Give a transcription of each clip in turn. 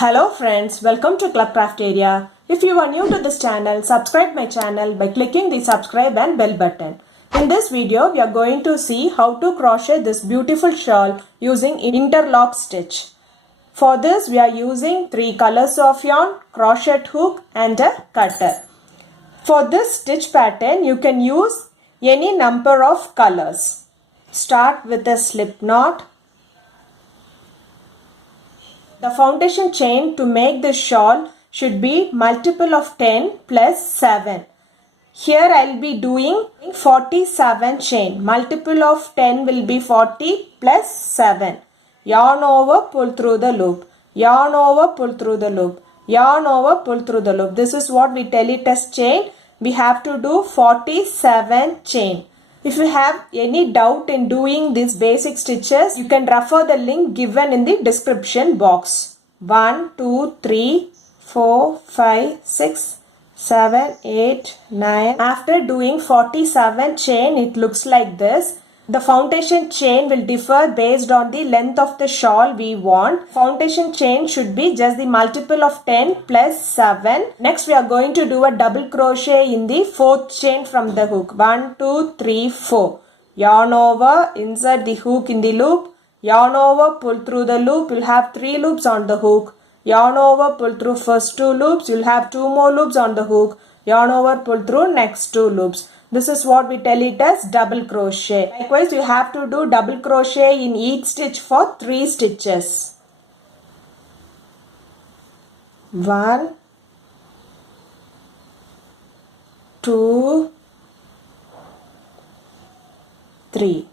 Hello friends, welcome to Club Craft Area. If you are new to this channel, subscribe my channel by clicking the subscribe and bell button. In this video, we are going to see how to crochet this beautiful shawl using interlock stitch. For this, we are using 3 colors of yarn, crochet hook and a cutter. For this stitch pattern, you can use any number of colors. Start with a slip knot. The foundation chain to make this shawl should be multiple of 10 plus 7. Here I will be doing 47 chain. Multiple of 10 will be 40 plus 7. Yarn over, pull through the loop. Yarn over, pull through the loop. Yarn over, pull through the loop. This is what we tell it as chain. We have to do 47 chain. If you have any doubt in doing these basic stitches, you can refer the link given in the description box. 1, 2, 3, 4, 5, 6, 7, 8, 9. After doing 47 chain, it looks like this. The foundation chain will differ based on the length of the shawl we want. Foundation chain should be just the multiple of 10 plus 7. Next we are going to do a double crochet in the 4th chain from the hook. 1, 2, 3, 4. Yarn over, insert the hook in the loop. Yarn over, pull through the loop. You'll have 3 loops on the hook. Yarn over, pull through first 2 loops. You'll have 2 more loops on the hook. Yarn over, pull through next 2 loops. This is what we tell it as double crochet. Likewise, you have to do double crochet in each stitch for 3 stitches. 1, 2, 3.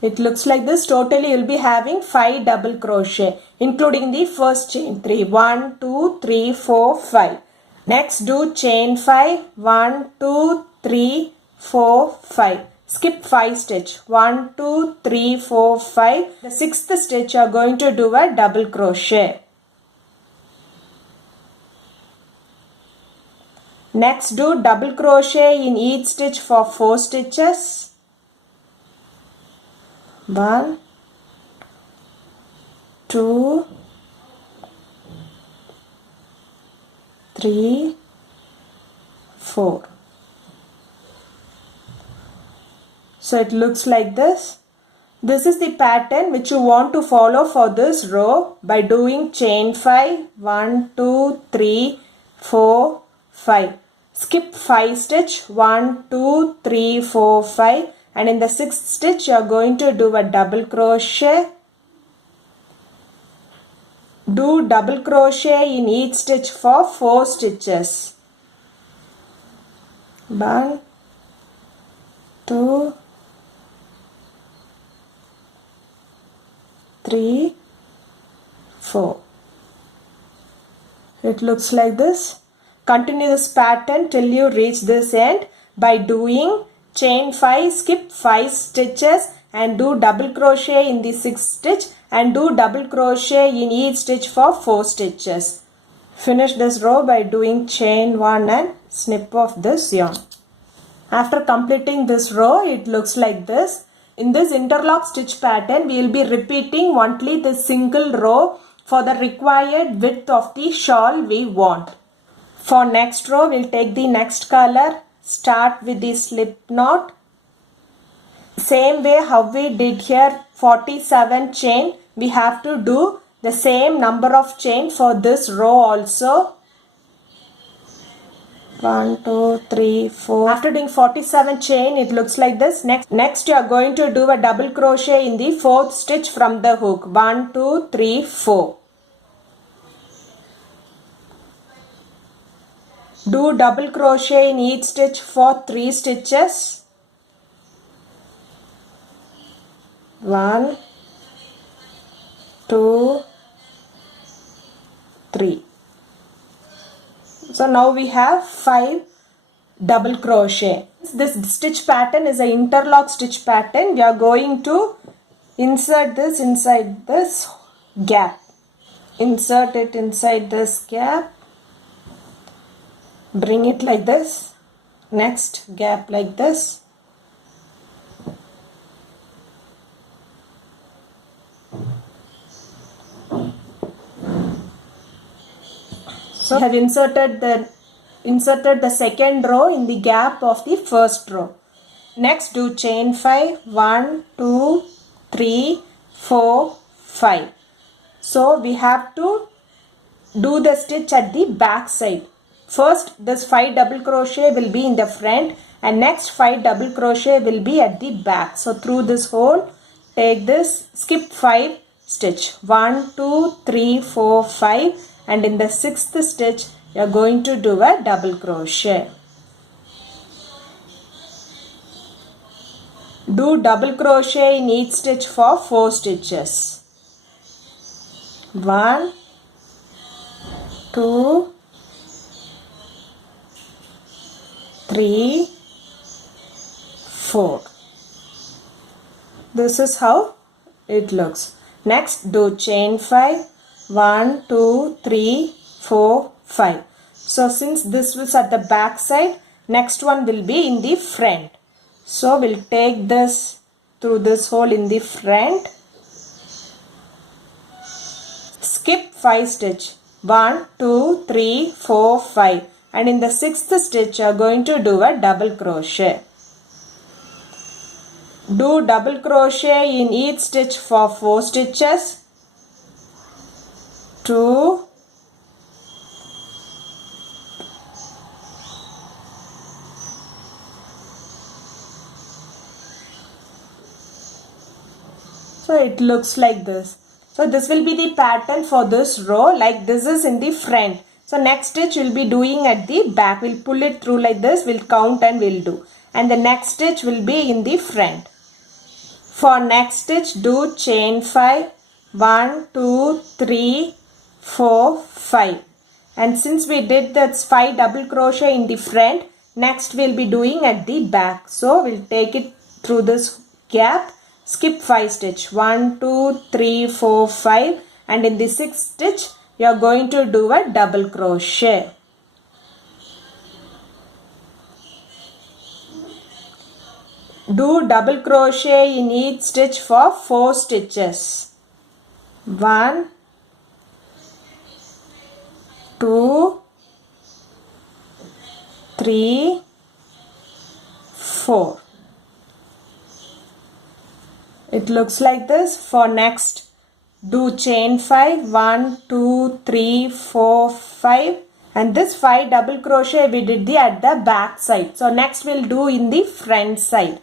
It looks like this. Totally you will be having 5 double crochet including the first chain 3. 1, 2, 3, 4, 5. Next do chain 5. 1, 2, 3, 4, 5. Skip 5 stitch. 1, 2, 3, 4, 5. The 6th stitch you are going to do a double crochet. Next do double crochet in each stitch for 4 stitches. 1, 2, 3, 4. So it looks like this. This is the pattern which you want to follow for this row by doing chain 5. 1, 2, 3, 4, 5. Skip 5 stitch. 1, 2, 3, 4, 5. And in the 6th stitch you are going to do a double crochet. Do double crochet in each stitch for 4 stitches. 1, 2, 3, 4. It looks like this. Continue this pattern till you reach this end by doing chain 5, skip 5 stitches and do double crochet in the 6th stitch and do double crochet in each stitch for 4 stitches. Finish this row by doing chain 1 and snip off this yarn. After completing this row, it looks like this. In this interlock stitch pattern, we will be repeating only the single row for the required width of the shawl we want. For next row, we will take the next color. Start with the slip knot. Same way how we did here 47 chain, we have to do the same number of chain for this row also. 1, 2, 3, 4. After doing 47 chain, it looks like this. Next you are going to do a double crochet in the 4th stitch from the hook. 1, 2, 3, 4. Do double crochet in each stitch for 3 stitches. 1, 2, 3. So now we have 5 double crochet. This stitch pattern is an interlock stitch pattern. We are going to insert this inside this gap. Insert it inside this gap. Bring it like this. Next gap like this. So I have inserted the second row in the gap of the first row. Next do chain 5. 1, 2, 3, 4, 5. So we have to do the stitch at the back side. First this 5 double crochet will be in the front and next 5 double crochet will be at the back. So through this hole take this, skip 5 stitch. 1, 2, 3, 4, 5 and in the 6th stitch you are going to do a double crochet. Do double crochet in each stitch for 4 stitches. 1, 2, 3, 4. This is how it looks. Next do chain 5. 1, 2, 3, 4, 5. So since this was at the back side, next one will be in the front. So we'll take this through this hole in the front. Skip 5 stitch. 1, 2, 3, 4, 5 and in the 6th stitch you are going to do a double crochet. Do double crochet in each stitch for 4 stitches. 2, 3. So it looks like this. So this will be the pattern for this row, like this is in the front. So next stitch we'll be doing at the back. We'll pull it through like this, we'll count and we'll do. And the next stitch will be in the front. For next stitch do chain 5. 1, 2, 3, 4, 5. And since we did that 5 double crochet in the front, next we'll be doing at the back. So we'll take it through this gap. Skip 5 stitch. 1, 2, 3, 4, 5 and in the 6th stitch you are going to do a double crochet. Do double crochet in each stitch for 4 stitches. 1, 2, 3, 4. It looks like this. For next do chain 5. 1, 2, 3, 4, 5 and this 5 double crochet we did at the back side. So next we'll do in the front side.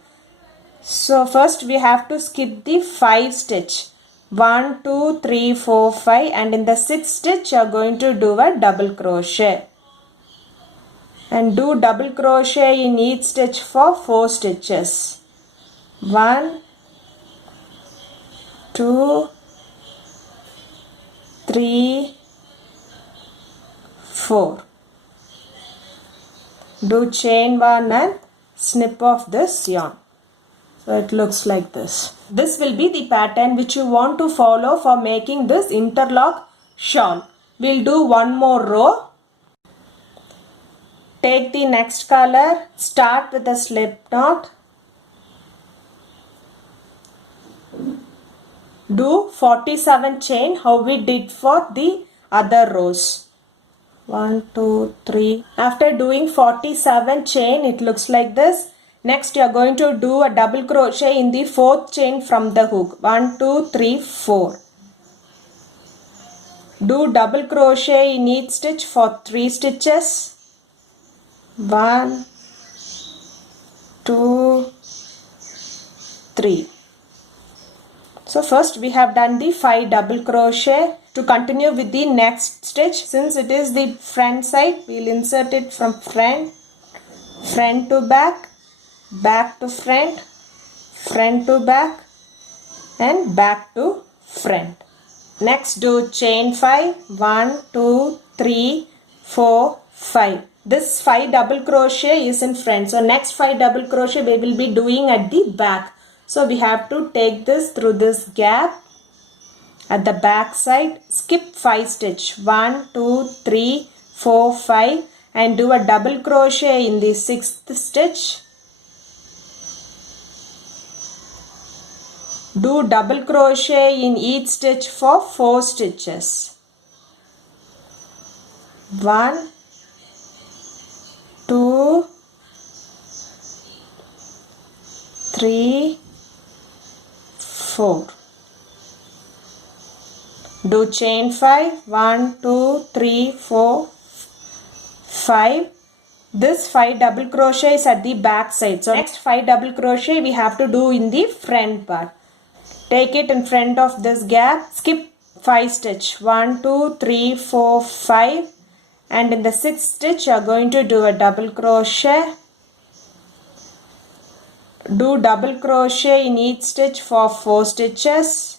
So first we have to skip the 5 stitch. 1, 2, 3, 4, 5 and in the 6th stitch you are going to do a double crochet. And do double crochet in each stitch for 4 stitches. 1, 2, 3, 4. Do chain 1 and snip off this yarn. So it looks like this. This will be the pattern which you want to follow for making this interlock shawl. We'll do one more row. Take the next color. Start with a slip knot. Do 47 chain how we did for the other rows. 1, 2, 3. After doing 47 chain it looks like this. Next you are going to do a double crochet in the 4th chain from the hook. 1, 2, 3, 4. Do double crochet in each stitch for 3 stitches. 1, 2, 3. So first we have done the 5 double crochet. To continue with the next stitch, since it is the front side, we will insert it from front, front to back, back to front, front to back and back to front. Next do chain 5. 1, 2, 3, 4, 5. This 5 double crochet is in front. So next 5 double crochet we will be doing at the back. So we have to take this through this gap at the back side. Skip 5 stitch. 1, 2, 3, 4, 5 and do a double crochet in the 6th stitch. Do double crochet in each stitch for 4 stitches. 1, 2, 3, 4. Do chain 5. 1, 2, 3, 4, 5. This 5 double crochet is at the back side. So next 5 double crochet we have to do in the front part. Take it in front of this gap. Skip 5 stitch. 1, 2, 3, 4, 5. And in the 6th stitch you are going to do a double crochet. Do double crochet in each stitch for 4 stitches.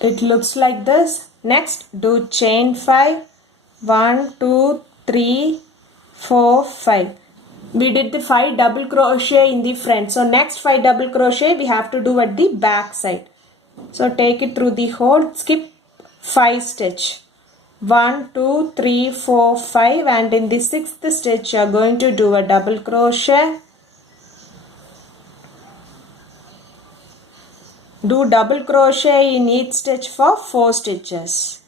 It looks like this. Next, do chain 5. 1, 2, 3, 4, 5. We did the 5 double crochet in the front. So next 5 double crochet we have to do at the back side. So take it through the hole. Skip 5 stitch. 1, 2, 3, 4, 5. And in the 6th stitch you are going to do a double crochet. Do double crochet in each stitch for 4 stitches.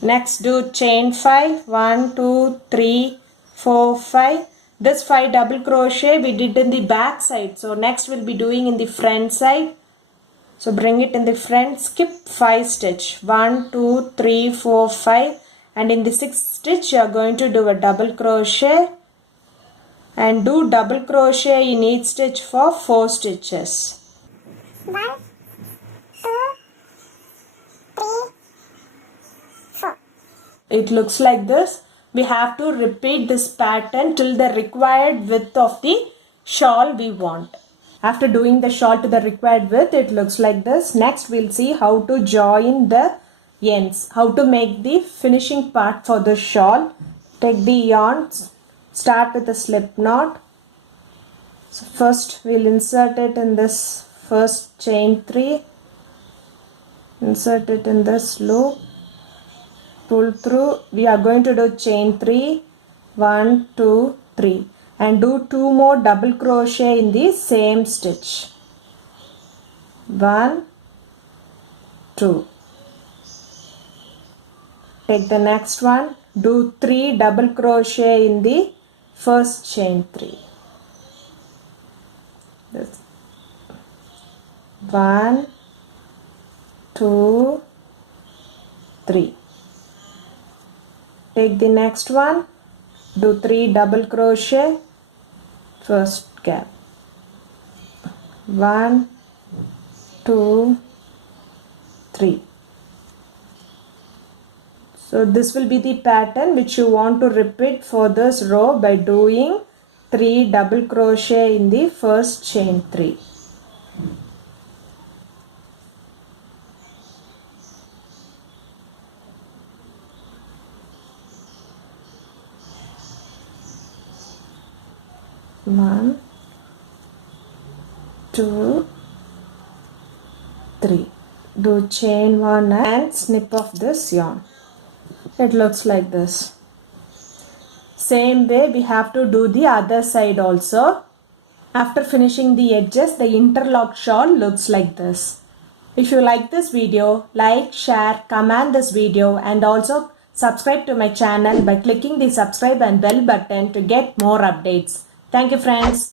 Next do chain 5. 1, 2, 3, 4, 5. This 5 double crochet we did in the back side. So next we'll be doing in the front side. So bring it in the front. Skip 5 stitch. 1, 2, 3, 4, 5. And in the 6th stitch you are going to do a double crochet. And do double crochet in each stitch for 4 stitches. 1, 2, 3, 4. It looks like this. We have to repeat this pattern till the required width of the shawl we want. After doing the shawl to the required width, it looks like this. Next we'll see how to join the ends. How to make the finishing part for the shawl. Take the yarns. Start with a slip knot. So first we'll insert it in this first chain 3. Insert it in this loop. Pull through. We are going to do chain 3. 1, 2, 3. And do 2 more double crochet in the same stitch. 1, 2. Take the next one. Do 3 double crochet in the first chain 3. This 1, 2, 3. Take the next one. Do 3 double crochet. First gap. 1, 2, 3. So this will be the pattern which you want to repeat for this row by doing 3 double crochet in the first chain 3. One, 2, 3. Do chain 1 and snip off this yarn. It looks like this. Same way we have to do the other side also. After finishing the edges, the interlock shawl looks like this. If you like this video, like, share, comment this video and also subscribe to my channel by clicking the subscribe and bell button to get more updates. Thank you friends.